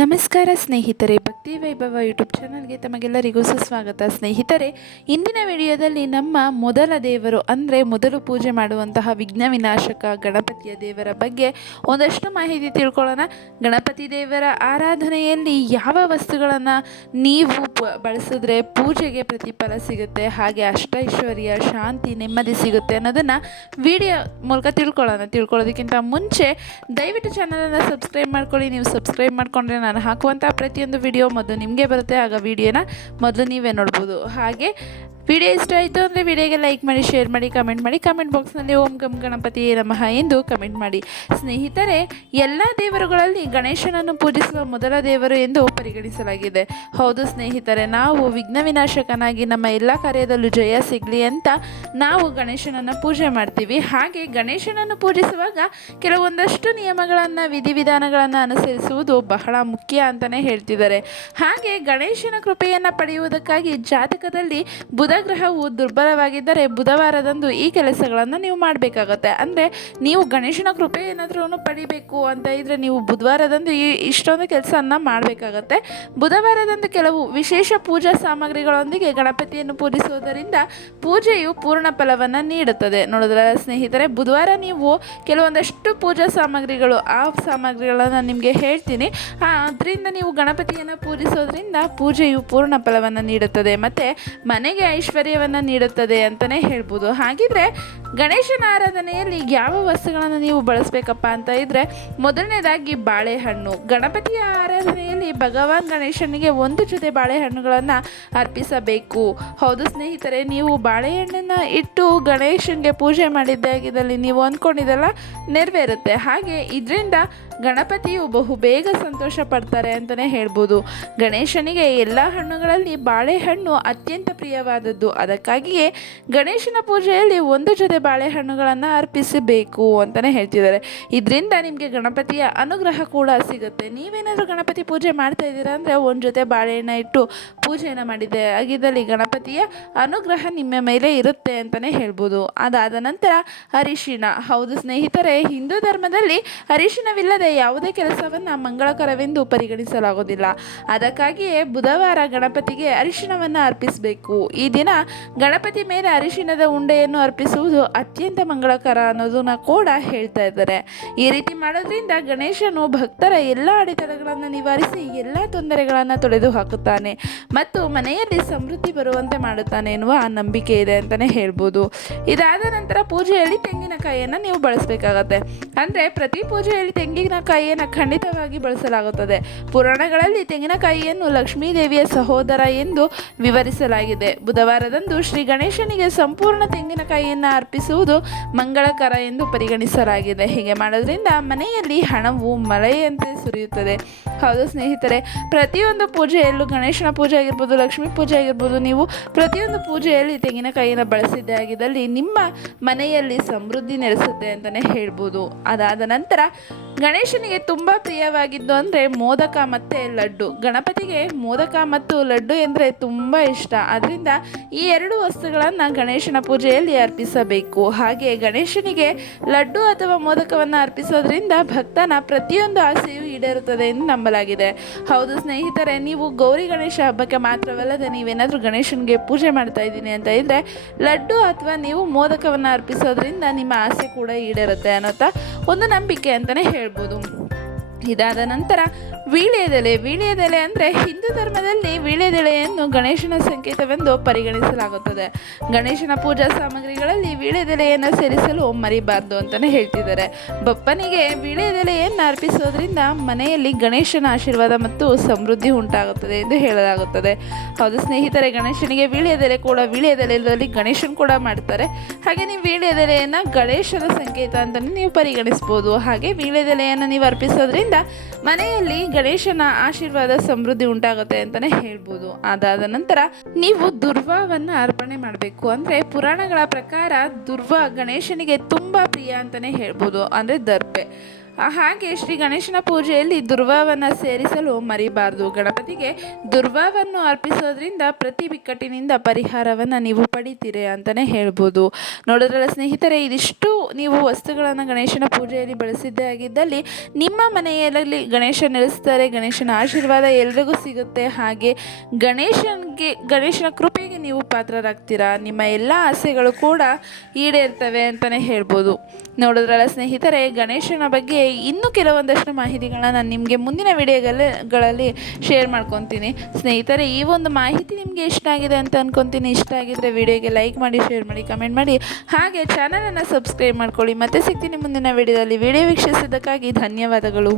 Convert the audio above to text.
ನಮಸ್ಕಾರ ಸ್ನೇಹಿತರೆ, ಭಕ್ತಿ ವೈಭವ ಯೂಟ್ಯೂಬ್ ಚಾನಲ್ಗೆ ತಮಗೆಲ್ಲರಿಗೂ ಸುಸ್ವಾಗತ. ಸ್ನೇಹಿತರೆ, ಇಂದಿನ ವಿಡಿಯೋದಲ್ಲಿ ನಮ್ಮ ಮೊದಲ ದೇವರು ಅಂದರೆ ಮೊದಲು ಪೂಜೆ ಮಾಡುವಂತಹ ವಿಘ್ನ ವಿನಾಶಕ ಗಣಪತಿಯ ದೇವರ ಬಗ್ಗೆ ಒಂದಷ್ಟು ಮಾಹಿತಿ ತಿಳ್ಕೊಳ್ಳೋಣ. ಗಣಪತಿ ದೇವರ ಆರಾಧನೆಯಲ್ಲಿ ಯಾವ ವಸ್ತುಗಳನ್ನು ನೀವು ಬಳಸಿದ್ರೆ ಪೂಜೆಗೆ ಪ್ರತಿಫಲ ಸಿಗುತ್ತೆ, ಹಾಗೆ ಅಷ್ಟೈಶ್ವರ್ಯ, ಶಾಂತಿ, ನೆಮ್ಮದಿ ಸಿಗುತ್ತೆ ಅನ್ನೋದನ್ನು ವಿಡಿಯೋ ಮೂಲಕ ತಿಳ್ಕೊಳ್ಳೋಣ. ತಿಳ್ಕೊಳ್ಳೋದಕ್ಕಿಂತ ಮುಂಚೆ ದಯವಿಟ್ಟು ಚಾನಲನ್ನು ಸಬ್ಸ್ಕ್ರೈಬ್ ಮಾಡ್ಕೊಳ್ಳಿ. ನೀವು ಸಬ್ಸ್ಕ್ರೈಬ್ ಮಾಡ್ಕೊಂಡ್ರೆ ನಾನು ಹಾಕುವಂಥ ಪ್ರತಿಯೊಂದು ವಿಡಿಯೋ ಮೊದಲು ನಿಮಗೆ ಬರುತ್ತೆ. ಆಗ ವಿಡಿಯೋನ ಮೊದಲು ನೀವೇ ನೋಡ್ಬೋದು. ಹಾಗೆ ವಿಡಿಯೋ ಇಷ್ಟ ಆಯಿತು ಅಂದರೆ ವಿಡಿಯೋಗೆ ಲೈಕ್ ಮಾಡಿ, ಶೇರ್ ಮಾಡಿ, ಕಮೆಂಟ್ ಮಾಡಿ. ಕಮೆಂಟ್ ಬಾಕ್ಸ್ನಲ್ಲಿ ಓಂ ಗಂ ಗಣಪತಿ ನಮಃ ಎಂದು ಕಮೆಂಟ್ ಮಾಡಿ. ಸ್ನೇಹಿತರೆ, ಎಲ್ಲ ದೇವರುಗಳಲ್ಲಿ ಗಣೇಶನನ್ನು ಪೂಜಿಸುವ ಮೊದಲ ದೇವರು ಎಂದು ಪರಿಗಣಿಸಲಾಗಿದೆ. ಹೌದು ಸ್ನೇಹಿತರೆ, ನಾವು ವಿಘ್ನ ವಿನಾಶಕನಾಗಿ ನಮ್ಮ ಎಲ್ಲ ಕಾರ್ಯದಲ್ಲೂ ಜಯ ಸಿಗಲಿ ಅಂತ ನಾವು ಗಣೇಶನನ್ನು ಪೂಜೆ ಮಾಡ್ತೀವಿ. ಹಾಗೆ ಗಣೇಶನನ್ನು ಪೂಜಿಸುವಾಗ ಕೆಲವೊಂದಷ್ಟು ನಿಯಮಗಳನ್ನು ವಿಧಿವಿಧಾನಗಳನ್ನು ಅನುಸರಿಸುವುದು ಬಹಳ ಮುಖ್ಯ ಅಂತಲೇ ಹೇಳ್ತಿದ್ದಾರೆ. ಹಾಗೆ ಗಣೇಶನ ಕೃಪೆಯನ್ನು ಪಡೆಯುವುದಕ್ಕಾಗಿ ಜಾತಕದಲ್ಲಿ ಬುಧ ಗ್ರಹವು ದುರ್ಬಲವಾಗಿದ್ದರೆ ಬುಧವಾರದಂದು ಈ ಕೆಲಸಗಳನ್ನು ನೀವು ಮಾಡಬೇಕಾಗತ್ತೆ. ಅಂದರೆ ನೀವು ಗಣೇಶನ ಕೃಪೆ ಏನಾದರೂ ಪಡಿಬೇಕು ಅಂತ ಇದ್ದರೆ ನೀವು ಬುಧವಾರದಂದು ಈ ಇಷ್ಟೊಂದು ಕೆಲಸವನ್ನು ಮಾಡಬೇಕಾಗತ್ತೆ. ಬುಧವಾರದಂದು ಕೆಲವು ವಿಶೇಷ ಪೂಜಾ ಸಾಮಗ್ರಿಗಳೊಂದಿಗೆ ಗಣಪತಿಯನ್ನು ಪೂಜಿಸುವುದರಿಂದ ಪೂಜೆಯು ಪೂರ್ಣ ಫಲವನ್ನು ನೀಡುತ್ತದೆ. ನೋಡಿದ್ರೆ ಸ್ನೇಹಿತರೆ, ಬುಧವಾರ ನೀವು ಕೆಲವೊಂದಷ್ಟು ಪೂಜಾ ಸಾಮಗ್ರಿಗಳು, ಆ ಸಾಮಗ್ರಿಗಳನ್ನು ನಿಮಗೆ ಹೇಳ್ತೀನಿ. ಅದರಿಂದ ನೀವು ಗಣಪತಿಯನ್ನು ಪೂಜಿಸೋದ್ರಿಂದ ಪೂಜೆಯು ಪೂರ್ಣ ಫಲವನ್ನು ನೀಡುತ್ತದೆ. ಮತ್ತು ಮನೆಗೆ ಐಶ್ವರ್ಯವನ್ನು ನೀಡುತ್ತದೆ ಅಂತಲೇ ಹೇಳ್ಬೋದು. ಹಾಗಿದ್ರೆ ಗಣೇಶನ ಆರಾಧನೆಯಲ್ಲಿ ಯಾವ ವಸ್ತುಗಳನ್ನು ನೀವು ಬಳಸಬೇಕಪ್ಪ ಅಂತ ಇದ್ದರೆ ಮೊದಲನೇದಾಗಿ ಬಾಳೆಹಣ್ಣು. ಗಣಪತಿಯ ಆರಾಧನೆಯಲ್ಲಿ ಭಗವಾನ್ ಗಣೇಶನಿಗೆ ಒಂದು ಜೊತೆ ಬಾಳೆಹಣ್ಣುಗಳನ್ನು ಅರ್ಪಿಸಬೇಕು. ಹೌದು ಸ್ನೇಹಿತರೆ, ನೀವು ಬಾಳೆಹಣ್ಣನ್ನು ಇಟ್ಟು ಗಣೇಶನಿಗೆ ಪೂಜೆ ಮಾಡಿದ್ದಾಗಿದ್ದಲ್ಲಿ ನೀವು ಅಂದ್ಕೊಂಡಿದ್ದೆಲ್ಲ ನೆರವೇರುತ್ತೆ. ಹಾಗೆ ಇದರಿಂದ ಗಣಪತಿಯು ಬಹು ಬೇಗ ಸಂತೋಷ ಪಡ್ತಾರೆ ಅಂತಲೇ ಹೇಳ್ಬೋದು. ಗಣೇಶನಿಗೆ ಎಲ್ಲ ಹಣ್ಣುಗಳಲ್ಲಿ ಬಾಳೆಹಣ್ಣು ಅತ್ಯಂತ ಅದಕ್ಕಾಗಿಯೇ ಗಣೇಶನ ಪೂಜೆಯಲ್ಲಿ ಒಂದು ಜೊತೆ ಬಾಳೆಹಣ್ಣುಗಳನ್ನು ಅರ್ಪಿಸಬೇಕು ಅಂತಲೇ ಹೇಳ್ತಿದ್ದಾರೆ. ಇದರಿಂದ ನಿಮಗೆ ಗಣಪತಿಯ ಅನುಗ್ರಹ ಕೂಡ ಸಿಗುತ್ತೆ. ನೀವೇನಾದರೂ ಗಣಪತಿ ಪೂಜೆ ಮಾಡ್ತಾ ಇದ್ದೀರಾ ಅಂದರೆ ಒಂದು ಜೊತೆ ಬಾಳೆಹಣ್ಣ ಇಟ್ಟು ಪೂಜೆಯನ್ನು ಮಾಡಿದ್ದೆ ಆಗಿದ್ದಲ್ಲಿ ಗಣಪತಿಯ ಅನುಗ್ರಹ ನಿಮ್ಮ ಮೇಲೆ ಇರುತ್ತೆ ಅಂತಲೇ ಹೇಳ್ಬೋದು. ಅದಾದ ನಂತರ ಅರಿಶಿಣ. ಹೌದು ಸ್ನೇಹಿತರೆ, ಹಿಂದೂ ಧರ್ಮದಲ್ಲಿ ಅರಿಶಿಣವಿಲ್ಲದೆ ಯಾವುದೇ ಕೆಲಸವನ್ನು ಮಂಗಳಕರವೆಂದು ಪರಿಗಣಿಸಲಾಗೋದಿಲ್ಲ ಅದಕ್ಕಾಗಿಯೇ ಬುಧವಾರ ಗಣಪತಿಗೆ ಅರಿಶಿಣವನ್ನು ಅರ್ಪಿಸಬೇಕು. ಈ ದಿನ ಗಣಪತಿ ಮೇಲೆ ಅರಿಶಿಣದ ಉಂಡೆಯನ್ನು ಅರ್ಪಿಸುವುದು ಅತ್ಯಂತ ಮಂಗಳಕರ ಅನ್ನೋದನ್ನ ಕೂಡ ಹೇಳ್ತಾ ಇದ್ದಾರೆ. ಈ ರೀತಿ ಮಾಡೋದ್ರಿಂದ ಗಣೇಶನು ಭಕ್ತರ ಎಲ್ಲ ಅಡೆತಡೆಗಳನ್ನು ನಿವಾರಿಸಿ ಎಲ್ಲ ತೊಂದರೆಗಳನ್ನು ತೊಡೆದು ಹಾಕುತ್ತಾನೆ ಮತ್ತು ಮನೆಯಲ್ಲಿ ಸಮೃದ್ಧಿ ಬರುವಂತೆ ಮಾಡುತ್ತಾನೆ ಎನ್ನುವ ನಂಬಿಕೆ ಇದೆ ಅಂತಲೇ ಹೇಳ್ಬೋದು. ಇದಾದ ನಂತರ ಪೂಜೆಯಲ್ಲಿ ತೆಂಗಿನಕಾಯಿಯನ್ನು ನೀವು ಬಳಸಬೇಕಾಗತ್ತೆ. ಅಂದರೆ ಪ್ರತಿ ಪೂಜೆಯಲ್ಲಿ ತೆಂಗಿನಕಾಯಿಯನ್ನು ಖಂಡಿತವಾಗಿ ಬಳಸಲಾಗುತ್ತದೆ. ಪುರಾಣಗಳಲ್ಲಿ ತೆಂಗಿನಕಾಯಿಯನ್ನು ಲಕ್ಷ್ಮೀ ದೇವಿಯ ಸಹೋದರ ಎಂದು ವಿವರಿಸಲಾಗಿದೆ. ಬುಧವಾರದಂದು ಶ್ರೀ ಗಣೇಶನಿಗೆ ಸಂಪೂರ್ಣ ತೆಂಗಿನಕಾಯಿಯನ್ನು ಅರ್ಪಿಸುವುದು ಮಂಗಳಕರ ಎಂದು ಪರಿಗಣಿಸಲಾಗಿದೆ. ಹೀಗೆ ಮಾಡೋದ್ರಿಂದ ಮನೆಯಲ್ಲಿ ಹಣವು ಮಳೆಯಂತೆ ಸುರಿಯುತ್ತದೆ. ಹೌದು ಸ್ನೇಹಿತರೆ, ಪ್ರತಿಯೊಂದು ಪೂಜೆಯಲ್ಲೂ ಗಣೇಶನ ಪೂಜೆ ಆಗಿರ್ಬೋದು, ಲಕ್ಷ್ಮೀ ಪೂಜೆ ಆಗಿರ್ಬೋದು, ನೀವು ಪ್ರತಿಯೊಂದು ಪೂಜೆಯಲ್ಲಿ ತೆಂಗಿನಕಾಯಿಯನ್ನು ಬಳಸಿದ್ದೇ ಆಗಿದ್ದಲ್ಲಿ ನಿಮ್ಮ ಮನೆಯಲ್ಲಿ ಸಮೃದ್ಧಿ ನೆಲೆಸುತ್ತೆ ಅಂತಲೇ ಹೇಳ್ಬೋದು. ಅದಾದ ನಂತರ ಗಣೇಶನಿಗೆ ತುಂಬ ಪ್ರಿಯವಾಗಿದ್ದು ಅಂದರೆ ಮೋದಕ ಮತ್ತು ಲಡ್ಡು. ಗಣಪತಿಗೆ ಮೋದಕ ಮತ್ತು ಲಡ್ಡು ಎಂದರೆ ತುಂಬ ಇಷ್ಟ. ಅದರಿಂದ ಈ ಎರಡು ವಸ್ತುಗಳನ್ನು ಗಣೇಶನ ಪೂಜೆಯಲ್ಲಿ ಅರ್ಪಿಸಬೇಕು. ಹಾಗೆ ಗಣೇಶನಿಗೆ ಲಡ್ಡು ಅಥವಾ ಮೋದಕವನ್ನು ಅರ್ಪಿಸೋದ್ರಿಂದ ಭಕ್ತನ ಪ್ರತಿಯೊಂದು ಆಸೆಯೂ ಈಡೇರುತ್ತದೆ ಎಂದು ನಂಬಲಾಗಿದೆ. ಹೌದು ಸ್ನೇಹಿತರೆ, ನೀವು ಗೌರಿ ಗಣೇಶ ಹಬ್ಬಕ್ಕೆ ಮಾತ್ರವಲ್ಲದೆ ನೀವೇನಾದರೂ ಗಣೇಶನಿಗೆ ಪೂಜೆ ಮಾಡ್ತಾ ಇದ್ದೀನಿ ಅಂತ ಇದ್ದರೆ ಲಡ್ಡು ಅಥವಾ ನೀವು ಮೋದಕವನ್ನು ಅರ್ಪಿಸೋದ್ರಿಂದ ನಿಮ್ಮ ಆಸೆ ಕೂಡ ಈಡೇರುತ್ತೆ ಅನ್ನೋತಾ ಒಂದು ನಂಬಿಕೆ ಅಂತಲೇ ಹೇಳ್ಬೋದು ಇದಾದ ನಂತರ ವೀಳ್ಯದೆಲೆ ವೀಳ್ಯದೆಲೆ ಅಂದರೆ ಹಿಂದೂ ಧರ್ಮದಲ್ಲಿ ವೀಳ್ಯದೆಲೆಯನ್ನು ಗಣೇಶನ ಸಂಕೇತವೆಂದು ಪರಿಗಣಿಸಲಾಗುತ್ತದೆ. ಗಣೇಶನ ಪೂಜಾ ಸಾಮಗ್ರಿಗಳಲ್ಲಿ ವೀಳ್ಯದೆಲೆಯನ್ನು ಸೇರಿಸಲು ಮರಿಬಾರ್ದು ಅಂತಲೇ ಹೇಳ್ತಿದ್ದಾರೆ. ಬಪ್ಪನಿಗೆ ವೀಳ್ಯದೆಲೆಯನ್ನು ಅರ್ಪಿಸೋದ್ರಿಂದ ಮನೆಯಲ್ಲಿ ಗಣೇಶನ ಆಶೀರ್ವಾದ ಮತ್ತು ಸಮೃದ್ಧಿ ಉಂಟಾಗುತ್ತದೆ ಎಂದು ಹೇಳಲಾಗುತ್ತದೆ. ಹೌದು ಸ್ನೇಹಿತರೆ, ಗಣೇಶನಿಗೆ ವೀಳ್ಯದೆಲೆ ಕೂಡ ವೀಳ್ಯದೆಲೆಯಲ್ಲಿ ಗಣೇಶನ್ ಕೂಡ ಮಾಡ್ತಾರೆ. ಹಾಗೆ ನೀವು ವೀಳ್ಯದೆಲೆಯನ್ನು ಗಣೇಶನ ಸಂಕೇತ ಅಂತಲೇ ನೀವು ಪರಿಗಣಿಸ್ಬೋದು. ಹಾಗೆ ವೀಳ್ಯದೆಲೆಯನ್ನು ನೀವು ಅರ್ಪಿಸೋದ್ರಿಂದ ಮನೆಯಲ್ಲಿ ಗಣೇಶನ ಆಶೀರ್ವಾದ, ಸಮೃದ್ಧಿ ಉಂಟಾಗುತ್ತೆ ಅಂತಲೇ ಹೇಳ್ಬೋದು. ಅದಾದ ನಂತರ ನೀವು ದುರ್ವಾವನ್ನು ಅರ್ಪಣೆ ಮಾಡಬೇಕು. ಅಂದರೆ ಪುರಾಣಗಳ ಪ್ರಕಾರ ದುರ್ವಾ ಗಣೇಶನಿಗೆ ತುಂಬ ಪ್ರಿಯ ಅಂತಲೇ ಹೇಳ್ಬೋದು. ಅಂದರೆ ದರ್ಬೆ ಹಾಗೆ ಶ್ರೀ ಗಣೇಶನ ಪೂಜೆಯಲ್ಲಿ ದುರ್ವಾವನ್ನು ಸೇರಿಸಲು ಮರಿಬಾರದು. ಗಣಪತಿಗೆ ದುರ್ವಾವನ್ನು ಅರ್ಪಿಸೋದ್ರಿಂದ ಪ್ರತಿ ಬಿಕ್ಕಟ್ಟಿನಿಂದ ಪರಿಹಾರವನ್ನು ನೀವು ಪಡಿತೀರಿ ಅಂತಲೇ ಹೇಳ್ಬೋದು. ನೋಡೋದ್ರಲ್ಲ ಸ್ನೇಹಿತರೆ, ಇದಿಷ್ಟು ನೀವು ವಸ್ತುಗಳನ್ನು ಗಣೇಶನ ಪೂಜೆಯಲ್ಲಿ ಬಳಸಿದ್ದೇ ಆಗಿದ್ದಲ್ಲಿ ನಿಮ್ಮ ಮನೆಯಲ್ಲಿ ಗಣೇಶ ನೆಲೆಸ್ತಾರೆ, ಗಣೇಶನ ಆಶೀರ್ವಾದ ಎಲ್ರಿಗೂ ಸಿಗುತ್ತೆ. ಹಾಗೆ ಗಣೇಶನಿಗೆ, ಗಣೇಶನ ಕೃಪೆಗೆ ನೀವು ಪಾತ್ರರಾಗ್ತೀರಾ? ನಿಮ್ಮ ಎಲ್ಲ ಆಸೆಗಳು ಕೂಡ ಈಡೇರ್ತವೆ ಅಂತಲೇ ಹೇಳ್ಬೋದು. ನೋಡೋದ್ರಲ್ಲ ಸ್ನೇಹಿತರೆ, ಗಣೇಶನ ಬಗ್ಗೆ ಇನ್ನೂ ಕೆಲವೊಂದಷ್ಟು ಮಾಹಿತಿಗಳನ್ನ ನಾನು ನಿಮಗೆ ಮುಂದಿನ ವಿಡಿಯೋಗಳಲ್ಲಿ ಶೇರ್ ಮಾಡ್ಕೊತೀನಿ. ಸ್ನೇಹಿತರೆ, ಈ ಒಂದು ಮಾಹಿತಿ ನಿಮಗೆ ಇಷ್ಟ ಆಗಿದೆ ಅಂತ ಅಂದ್ಕೊತೀನಿ ಇಷ್ಟ ಆಗಿದ್ರೆ ವಿಡಿಯೋಗೆ ಲೈಕ್ ಮಾಡಿ ಶೇರ್ ಮಾಡಿ ಕಮೆಂಟ್ ಮಾಡಿ. ಹಾಗೆ ಚಾನಲನ್ನು ಸಬ್ಸ್ಕ್ರೈಬ್ ಮಾಡ್ಕೊಳ್ಳಿ. ಮತ್ತೆ ಸಿಗ್ತೀನಿ ಮುಂದಿನ ವಿಡಿಯೋದಲ್ಲಿ. ವಿಡಿಯೋ ವೀಕ್ಷಿಸಿದ್ದಕ್ಕಾಗಿ ಧನ್ಯವಾದಗಳು.